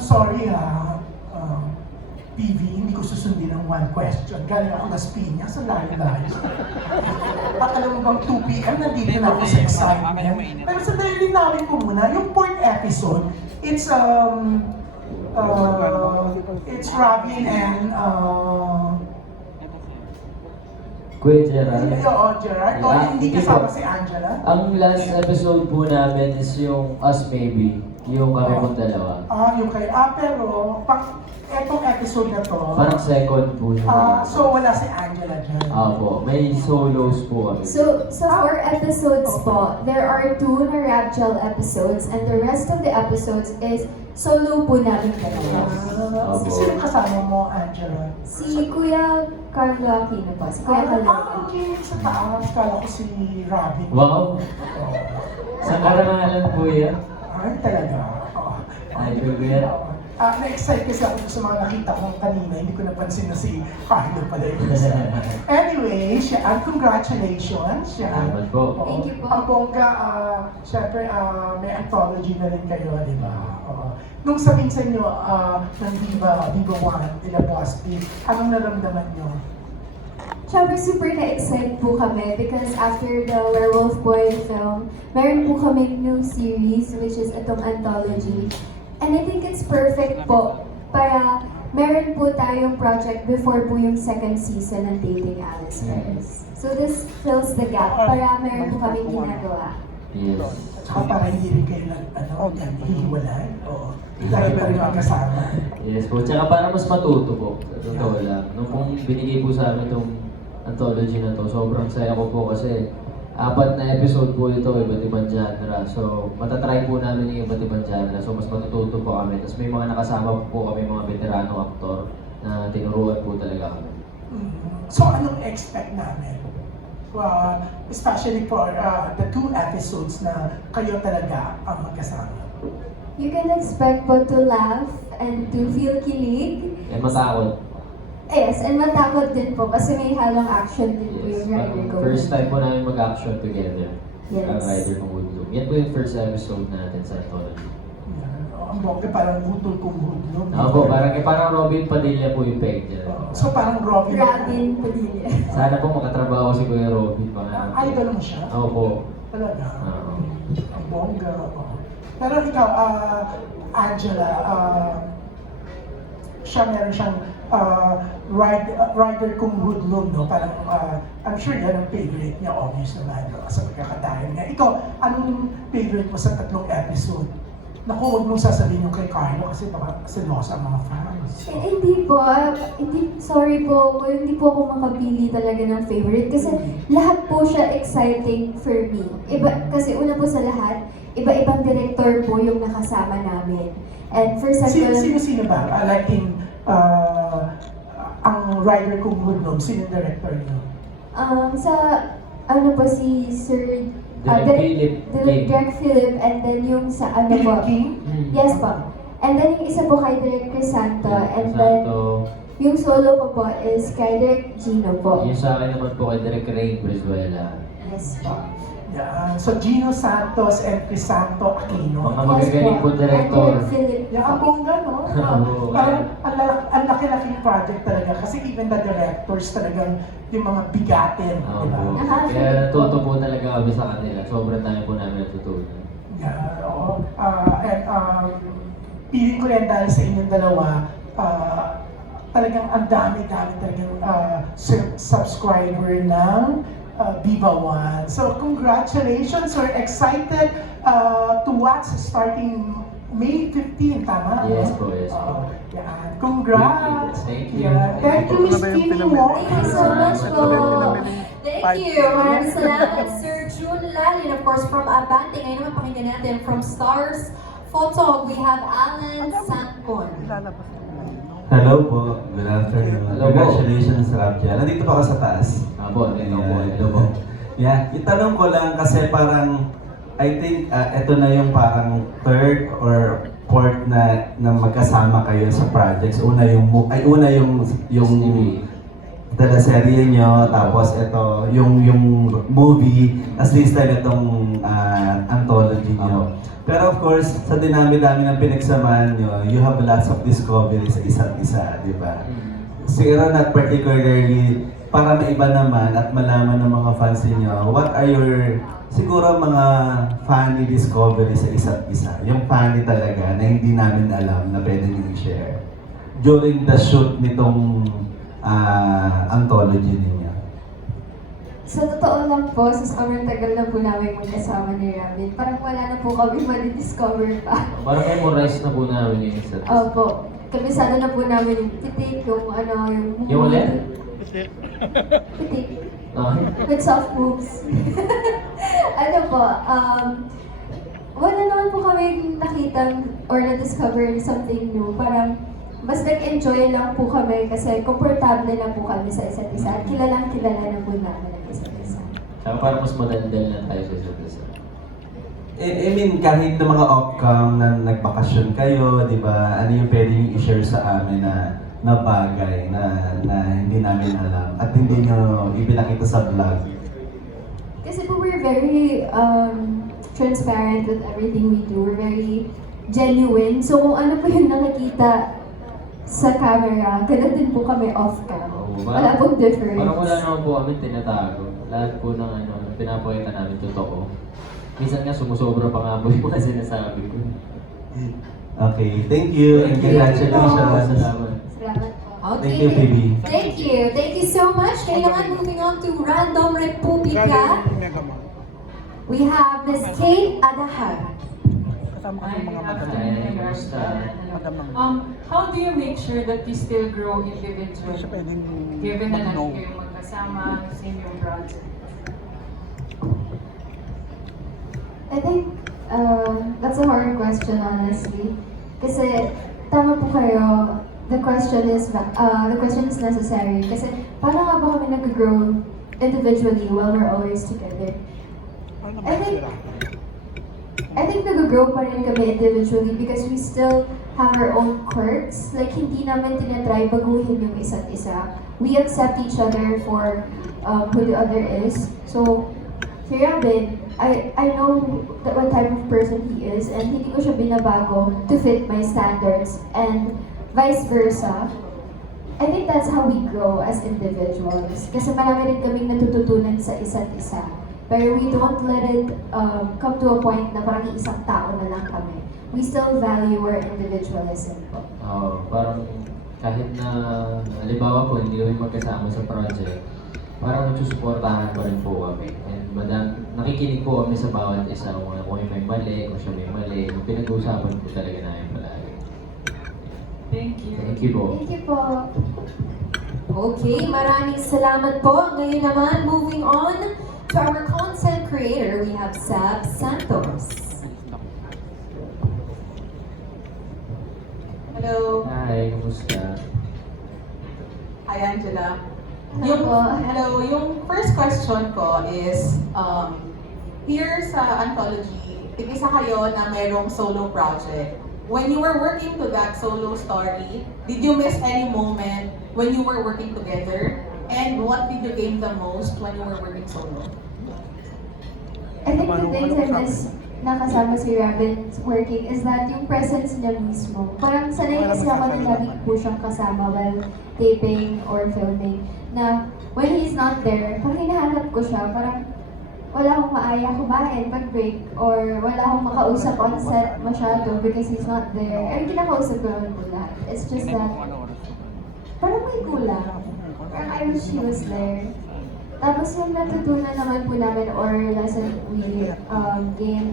sorry PV, hindi ko susundin ang one question. Galing ako Las Piñas, ang layo-layo. At alam mo bang 2 p.m. nandito na ako sa excitement. Pero sandali linawin ko muna, yung 4th episode, it's Robin and Kuya Gerald. Gerard. O hindi kasama si Angela. Ang last episode po namin is yung Us Maybe, yung kami pong dalawa. Yung kayo. Pero, etong episode na to, Parang second po yun. so wala si Angela dyan. Po, may solos po kami. So, sa 4 episodes po, there are 2 na rap gel episodes and the rest of the episodes is solo po namin dalawa. Sino kasama mo, Angela? Si Kuya Carlo Aquino po, si Kuya Carlo. Okay. Sa taas, kala ko si Robin. Wow! Sa karangalan po yan. Ay, talaga. Oo. Ay, Kuya. Na-excite kasi ako sa mga nakita kong kanina, hindi ko napansin na si Carlo pala yun. Anyway, congratulations. Salamat po. Thank you po. Ang bongga, syempre, may anthology na rin kayo, di ba? Nung sabihin sa inyo, ng Diva 1, nila Boss P, anong naramdaman nyo? Siyempre, super na-excite po kami because after the Werewolf Boy film, meron po kami new series which is itong anthology. And I think it's perfect po para meron po tayong project before po yung second season ng Dating Alice airs. So this fills the gap para meron po kami ginagawa. Yes. At saka para hindi rin kayo hihiwalay. Oo. Lagi pa rin magkasama. Yes po. Tsaka para mas matuto po. Sa totoo lang. Nung kung binigay po sa amin itong anthology na to, sobrang saya ko po kasi 4 na episode po ito, iba't ibang genre. So, matatry po namin yung iba't ibang genre. So, mas matututo po kami. Tapos may mga nakasama po kami, mga veterano aktor na tinuruan po talaga kami. So, anong expect namin? Especially for the 2 episodes na kayo talaga ang magkasama. You can expect po to laugh and to feel kilig. Matakot. Yes, and matakot din po kasi may halong action din po yung rider ko. First time po namin mag-action together. Yes. Ang rider ng Woodloom. Yan po yung first episode natin sa anthology. Ang bongga parang butol kong hudlo. Parang Robin Padilla po yung peg niya. So parang Robin. Robin Padilla. Sana po makatrabaho si Kuya Robin. Idol mo siya? Po. Talaga? Oo. Ang bongga. Pero ikaw, Angela, meron siyang rider kung hoodlum, no? Parang, I'm sure yan ang favorite niya, obvious naman, no? Sa pagkakatayan niya. Ikaw, anong favorite mo sa 3 episode? Naku, huwag mong sasabihin yung kay Carlo kasi baka selosa ang mga fans. Hindi po, sorry po, hindi po ako makapili talaga ng favorite kasi lahat po siya exciting for me. Kasi una po sa lahat, iba-ibang director po yung nakasama namin. And for second... Sino ba? Like in, ang rider kung hoodlum, sino yung director niyo? Sa, si Sir... Direk Philip, and then yung sa po. King? Yes po. And then yung isa po kay Direk Crisanto, and then yung solo ko po is kay Direk Gino po. Yung sa akin naman po kay Direk Rain Brizuela. Yes po. Yan. So Gino Santos and Crisanto Aquino. Mga magagaling po director. And Direk Philip. Yan ang bongga, no? Parang ang laki-laking project talaga kasi even the directors talagang yung mga bigatin, di ba? Kaya natuto po talaga kami sa kanila. Sobrang dami po namin natutunan. Yeah, oo. Piling ko rin dahil sa inyong dalawa, talagang ang dami-dami talagang subscriber ng Viva One. So congratulations! We're excited to watch starting May 15, tama? Yes po, yes po. Yan. Congrats! Thank you. Yeah. Thank you, Miss Kimi mo. Thank you so much po. Thank you. Maraming salamat, Sir June Lalin, of course, from Abante. Ngayon naman pakinggan natin from Stars Photo, we have Alan Sancon. Hello po. Good afternoon. Hello po. Congratulations sa Rapja. Nandito pa ka sa taas. Hello po. Yeah, itanong ko lang kasi parang I think ito na yung parang 3rd or 4th na magkasama kayo sa projects. Una yung teleserye nyo, tapos ito, yung movie, as this time itong anthology nyo. Pero of course, sa dinami-dami ng pinagsamahan nyo, you have lots of discovery sa isa't isa, di ba? Siguro not particularly para maiba naman at malaman ng mga fans niyo, what are your siguro mga funny discovery sa isa't isa? Yung funny talaga na hindi namin alam na pwede niyo i-share during the shoot nitong anthology ninyo. Sa totoo lang po, sa sobrang tagal na po namin magkasama ni Robin, parang wala na po kami mali-discover pa. Parang memorize na po namin yung isa't isa. Opo. Kabisado na po namin yung titik, yung ano, Yung ulit? Titik. Ah, With soft moves. Ano po, wala naman po kami nakitang or na-discover something new. Parang, mas nag-enjoy lang po kami kasi komportable lang po kami sa isa't isa. At kilalang kilala na po namin ang isa't isa. Saka parang mas madaldal na tayo sa isa't isa. I mean, kahit ng mga off-cam na nagbakasyon kayo, di ba, ano yung pwede yung i-share sa amin na bagay na hindi namin alam at hindi nyo ipinakita sa vlog? Kasi po we're very transparent with everything we do. We're very genuine. So kung ano po yung nakikita sa camera, ganun din po kami off-cam. Oo, Wala pong difference. Parang wala naman po kami tinatago. Lahat po ng pinapakita namin totoo. Minsan nga sumusobra pa nga po yung mga sinasabi ko. Okay, thank you and congratulations. Salamat. Salamat po. Okay. Thank you, Phoebe. Thank you. Thank you so much. Kaya naman, moving on to Random Republica. We have Miss Kate Adahar. Kasama kasi mga madam. Hi, kamusta? Madam ng How do you make sure that you still grow hindi siya individually? pwedeng Given na mag-no. lagi kayo magkasama, same yung project. I think that's a hard question, honestly. Kasi tama po kayo. The question is necessary. Kasi paano nga ba kami nag-grow individually while we're always together? I think nag-grow pa rin kami individually because we still have our own quirks. Like, hindi namin tinatry baguhin yung isa't isa. We accept each other for who the other is. So, si Robin, I know that what type of person he is and hindi ko siya binabago to fit my standards and vice versa. I think that's how we grow as individuals. Kasi marami rin kaming natututunan sa isa't isa. Pero we don't let it come to a point na parang isang tao na lang kami. We still value our individualism po. Parang kahit na, halimbawa po, hindi kami magkasama sa project, parang nagsusuportahan pa rin po kami. And nakikinig po kami sa bawat isa kung may mali, kung siya may mali. Pinag-uusapan po talaga namin palagi. Thank you. Thank you po. Thank you po. Okay, maraming salamat po. Ngayon naman, moving on to our content creator, we have Sab Santos. Hello. Hi, kumusta? Hi, Angela. Hello. Yung first question ko is, here sa Anthology, tig-isa kayo na merong solo project. When you were working to that solo story, did you miss any moment when you were working together? And what did you gain the most when you were working solo? I think the things I miss na kasama si Robin working is that yung presence niya mismo. Parang sanay kasi ako na lagi po siyang kasama while taping or filming. Na when he's not there, pag hinahanap ko siya, parang wala akong maaya kumain pag break or wala akong makausap on set masyado because he's not there. And kinakausap ko naman po lahat. It's just that parang may kulang. Parang I wish he was there. Tapos yung natutunan naman po namin or lesson we gain,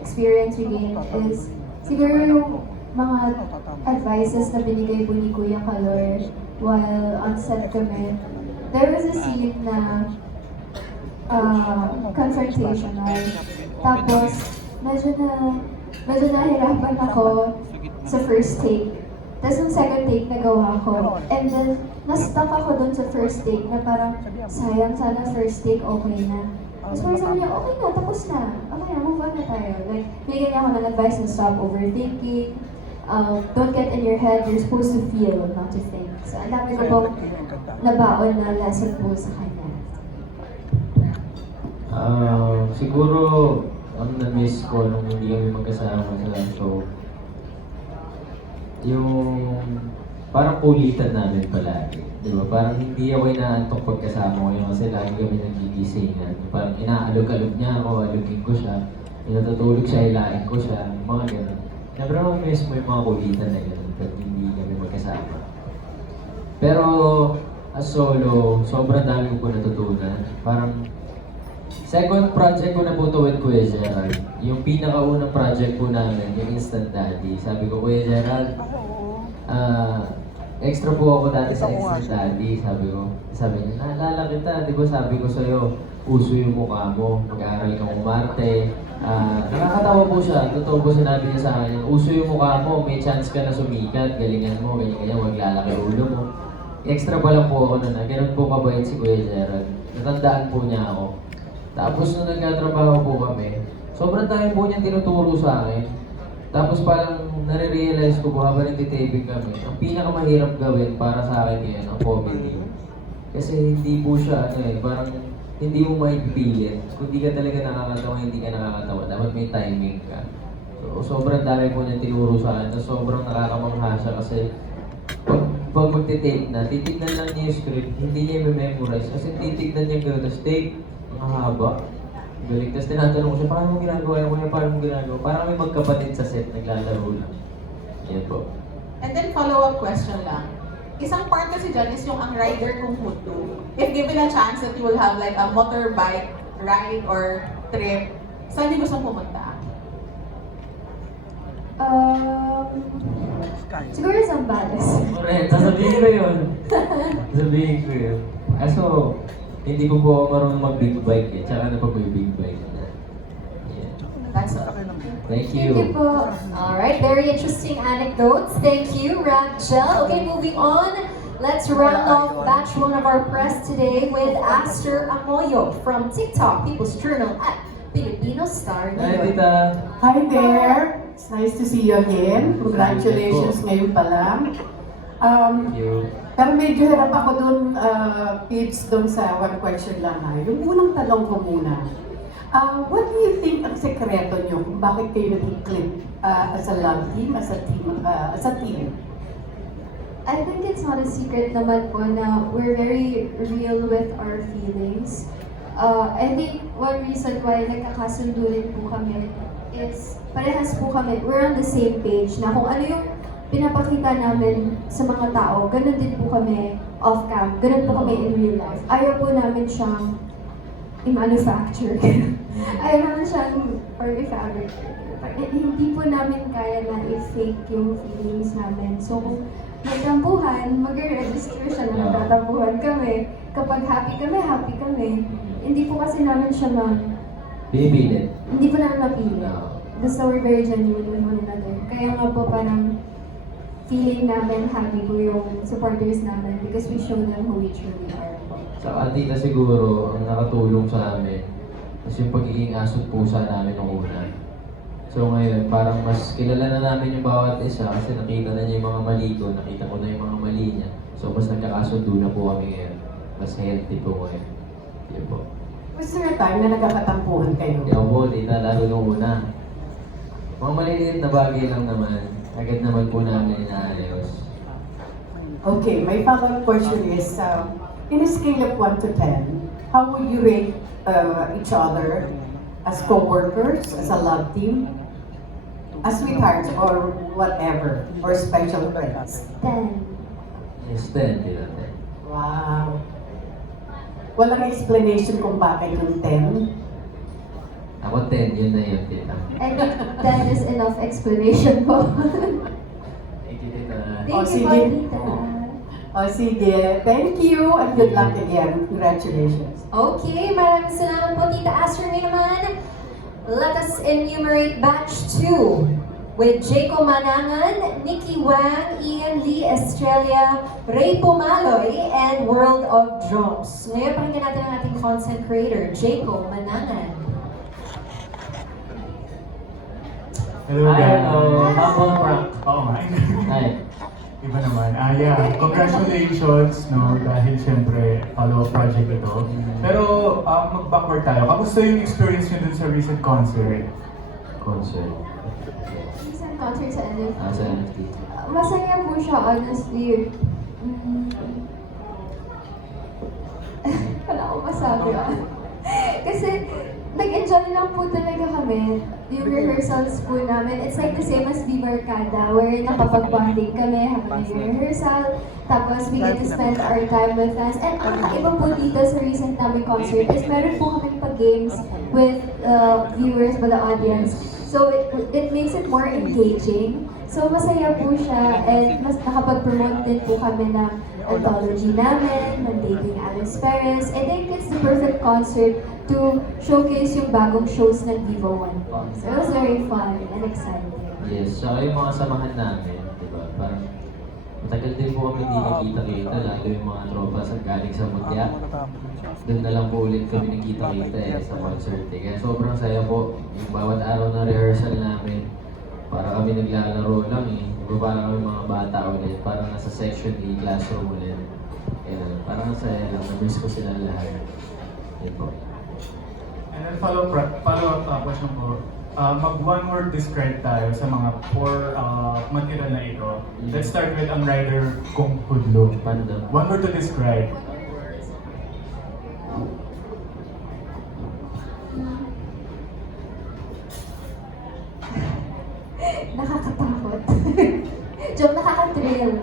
experience we gain is siguro yung mga advices na binigay po ni Kuya Kalor while on set kami. There was a scene na confrontational. Tapos medyo nahirapan ako sa first take. Tapos yung second take nagawa ko. And then, na-stuck ako dun sa first take na parang, sayang sana first take, okay na. Tapos parang sabi niya, okay na, tapos na. Okay na, move on na tayo. Like, bigyan niya ako ng advice na stop overthinking. don't get in your head, you're supposed to feel, not to think. So ang dami ko pong nabaon na lesson po sa kanya. Siguro, ang na-miss ko nung hindi kami magkasama sa show, yung parang kulitan namin palagi. Di ba? Parang hindi ako inaantok pagkasama ko yun kasi lagi kami nagigisingan. Parang inaalog-alog niya ako, alugin ko siya. Inatutulog siya, hilain ko siya, mga ganun. Siyempre miss mo yung mga kulitan na ganun pag hindi kami magkasama. Pero as solo, sobrang dami ko natutunan. Parang second project ko na po to with Kuya Gerald. Yung pinakaunang project po namin, yung Instant Daddy. Sabi ko, Kuya Gerald, extra po ako dati sa Instant Daddy. Sabi niya, naalala kita, di ba sabi ko sa'yo, uso yung mukha mo, mag-aaral kang umarte. Nakakatawa po siya, totoo po sinabi niya sa akin, uso yung mukha mo, may chance ka na sumikat, galingan mo, ganyan-ganyan, wag lalaki ulo mo. Extra pa lang po ako na ganun po kabait si Kuya Gerald. Natandaan po niya ako. Tapos nung nagkatrabaho po kami, sobrang dami po niyang tinuturo sa akin. Tapos parang nare-realize ko po habang nagtitaping kami, ang pinakamahirap gawin para sa akin ngayon, ang comedy. Kasi hindi po siya, parang hindi mo maipipilit. Kung di ka talaga nakakatawa, hindi ka nakakatawa. Dapat may timing ka. So, sobrang dami po niyang tinuro sa akin. Tapos sobrang nakakamangha siya kasi pag magtitape na, titignan lang niya yung script, hindi niya i-memorize. Kasi titignan niya gano'n, tapos take, ang haba. Galing. Tapos tinatanong ko siya, paano mo ginagawa yung kuya? Paano mo ginagawa? Parang may magkapatid sa set, naglalaro lang. Yan po. And then follow-up question lang. Isang part kasi dyan is yung ang rider kung huto. If given a chance that you will have like a motorbike ride or trip, saan niyo gusto pumunta? Siguro Zambales. Correct. Sasabihin ko yun. Sasabihin ko yun. Kaso, hindi ko po ako marunong mag-big bike eh. Tsaka na pa po yung big bike na. Yeah. That's all. Thank Thank you you. po. Alright, very interesting anecdotes. Thank you, Rachel. Okay, moving on. Let's round off batch one of our press today with Aster Amoyo from TikTok, People's Journal at Filipino Star Hi, New York. tita. Hi there! It's nice to see you again. Congratulations ngayon pa lang. Thank you. Pero medyo hirap ako dun, tips dun sa one question lang ha. Yung unang tanong ko muna. What do you think ang sekreto nyo kung bakit kayo naging click as a love team, as a team? I think it's not a secret naman po na we're very real with our feelings. I think one reason why nagkakasundo rin po kami is parehas po kami, we're on the same page na kung ano yung pinapakita namin sa mga tao, ganun din po kami off-cam, ganun po kami in real life. Ayaw po namin siyang i-manufacture. Ayaw namin siyang or i-fabricate. Hindi po namin kaya na i-fake yung feelings namin. So kung nagtampuhan, mag-register siya na nagtatampuhan kami. Kapag happy kami. Hindi po kasi namin siya Binibilit. hindi po namin napili. Basta we're very genuine with one another. Kaya nga po parang feeling namin happy po yung supporters namin because we show them who we truly are po. Sa tita siguro, ang nakatulong sa amin is yung pagiging asot pusa namin nung una. So ngayon, parang mas kilala na namin yung bawat isa kasi nakita na niya yung mga mali ko, nakita ko na yung mga mali niya. So mas nagkakasundo na po kami ngayon. Mas healthy po ngayon. Yun po. Was there a time na nagkakatampuhan kayo? Kaya po, tita, lalo nung una. Mga maliliit na bagay lang naman, agad naman po namin inaayos. Okay, my follow-up question is, in a scale of 1 to 10, how would you rate each other as co-workers, as a love team, as sweethearts, or whatever, or special friends? 10. Yes, 10, tita. Wow. Walang explanation kung bakit yung 10. Ako 10, yun na yun, tita. I think 10 is enough explanation po. Thank you, tita. Thank you po, sige. tita. O sige, thank you and good luck again. Congratulations. Okay, maraming salamat po, Tita Aster. Ngayon naman, let us enumerate batch 2 with Jaco Manangan, Nikki Wang, Ian Lee Estrella, Ray Pomaloy, and World of Drums. Ngayon, pakinggan natin ang ating content creator, Jaco Manangan. Hello Hi, guys. hello. Humble prank. Oh my. Yeah, congratulations, no, dahil syempre, follow-up project ito. Pero, mag-backward tayo. Kamusta yung experience nyo dun sa recent concert? Concert. Recent concert sa NFT. Sa NFT. Masaya po siya, honestly. Wala akong masabi. Kasi, nag-enjoy lang po talaga kami. Yung rehearsals po namin, it's like the same as Viva Arcada, where nakapag-bonding kami habang nag-rehearsal. Tapos, we get to spend our time with us. And ang kakaiba po dito sa recent namin concert is meron po kaming pag-games with viewers, with the audience. So, it makes it more engaging. So, masaya po siya and mas nakapag-promote din po kami ng anthology namin, ng Dating Alice Perez. I think it's the perfect concert to showcase yung bagong shows ng Vivo One po. So, it was very fun and exciting. Yes, so yung mga samahan namin, di ba? Parang matagal din po kami hindi nakita-kita, lalo yung mga tropa sa galing sa Mutya. Doon na lang po ulit kami nakita-kita sa concert. Kaya sobrang saya po. Yung bawat araw na rehearsal namin, para kami naglalaro lang eh. Diba parang kami mga bata ulit, parang nasa section A, classroom ulit. Kaya parang masaya lang, na-miss ko sila lahat. Yun po. And then follow-up question po. Mag-one word describe tayo sa mga four material na ito. Let's start with ang rider kung hudlo. Paano daw? One word to describe. Nakakatakot. Joke, nakaka-thrill.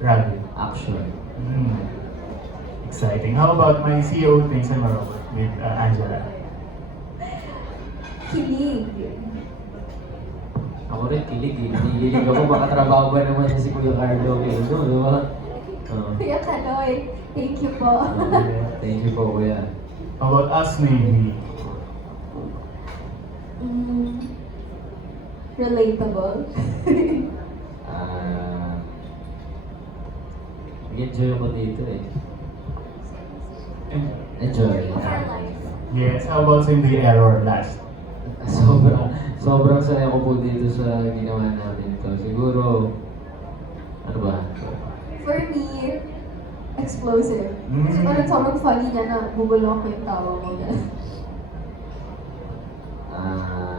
Rabbit. Action. Exciting. How about my CEO things I'm with Angela? Kilig. Ako rin kilig eh. Nililig ako, baka trabaho ba naman siya si Kuya Carlo Quino, di ba? Kuya Kanoy, thank you po. Thank you po, Kuya. How about us maybe? Relatable. Nag-enjoy ako dito eh. And, Enjoy. yes, how about in the error last? Sobrang saya ko po dito sa ginawa namin to. Siguro, ano ba? For me, explosive. Kasi parang sobrang funny niya na bubulong ko yung tawa ko niya.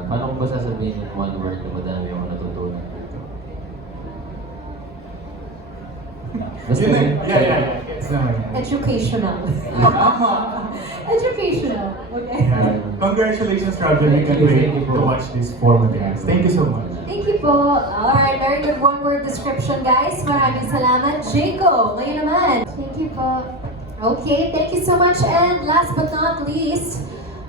Paano ko ba sasabihin yung one word na madami ako natutunan dito? Basta Yeah. Yes naman. Educational. Educational. Okay. Yeah. Congratulations, Roger. We can wait to watch this four materials. Thank you so much. Thank you po. Alright, very good one-word description, guys. Maraming salamat. Jaco, ngayon naman. Thank you po. Okay, thank you so much. And last but not least,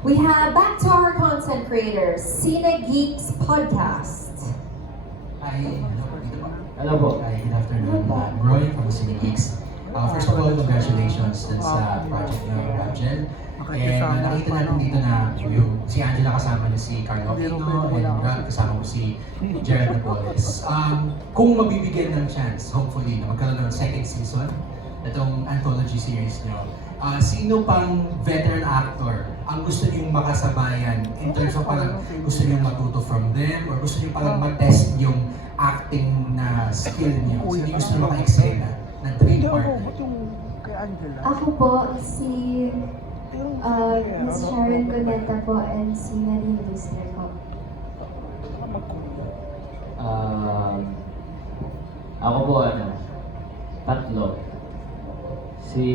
we have back to our content creators, Cine Geeks Podcast. Hi, dito po. Hello po. Hi, good afternoon. I'm Roy from Cine Geeks. First of all, congratulations dun sa project ng Rapgel. And nakita natin dito na yung si Angela kasama niya si Carlo Aquino and Rob kasama ko si Gerald Napoles. Kung mabibigyan ng chance, hopefully, na magkaroon ng second season, itong anthology series nyo, sino pang veteran actor ang gusto niyong makasabayan in terms of parang gusto niyong matuto from them or gusto niyong parang mag-test yung acting na skill niyo? Sino yung gusto niyong maka-eksena na dream partner? Ako po, si Miss Sharon Cuneta po and si Nadine Lustre po. Ako po tatlo. Si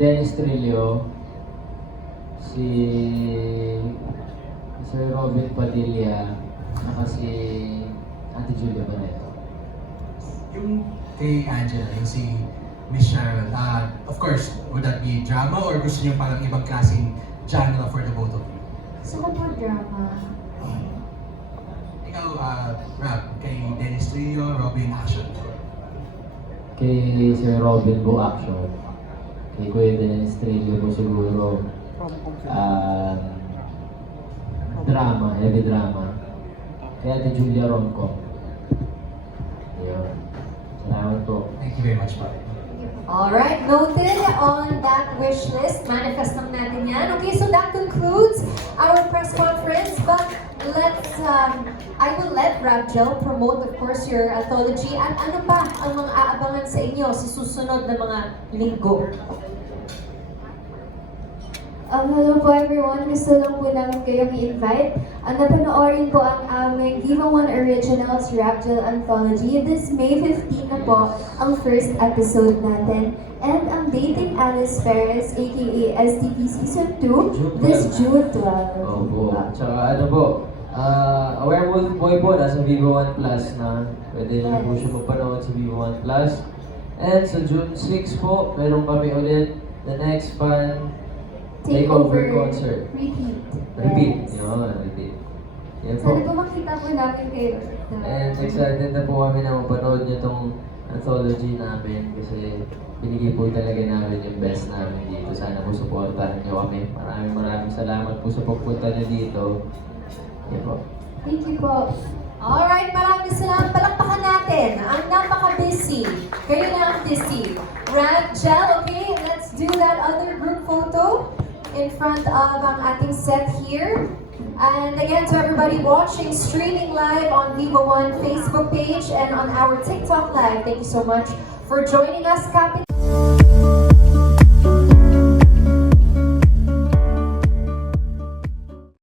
Dennis Trillo, si Sir Robin Padilla, saka si Ate Julia Barreto. Yung kay Angela, yung si Miss Sharon, of course, would that be drama or gusto niyo parang ibang klaseng genre for the both of you? Gusto ko po drama. Ikaw, Rob, kay Dennis Trillo, Robin, action. Kay Sir Robin po action. Kay Kuya Dennis Trillo po siguro drama, heavy drama. Kaya Ate Julia Ronco. Ayun. Salamat po. Thank you very much, Bob. Alright, noted on that wish list. Manifest lang natin yan. Okay, so that concludes our press conference. But I will let Rabjel, promote of course your anthology at ano pa ang mga aabangan sa inyo sa susunod na mga linggo? Hello po everyone, gusto lang po namin kayong i-invite. Napanoorin po ang aming Viva One Originals Rapgel Anthology. This May 15 na po ang first episode natin. And ang Dating Alice Perez, aka STP Season 2, this June 12. Opo. Tsaka ano po, A Werewolf Boy po, nasa Vivo One Plus na. Pwede na po siya mapanood sa Vivo One Plus. And sa June 6 po, meron kami ulit the next fan Takeover concert. Repeat. Repeat. Yun, repeat. Yan po. Sana po makita po namin kayo. And excited na po kami na mapanood niyo tong anthology namin kasi binigay po talaga namin yung best namin dito. Sana po supportahan niyo kami. Maraming salamat po sa pagpunta niyo dito. Yan po. Thank you po. Alright, maraming salamat. Palakpakan natin ang napaka-busy. Kayo na ang busy. Rabjel, okay? Let's do that other group photo in front of ang ating set here. And again, to everybody watching, streaming live on Vivo One Facebook page and on our TikTok live, thank you so much for joining us, Captain.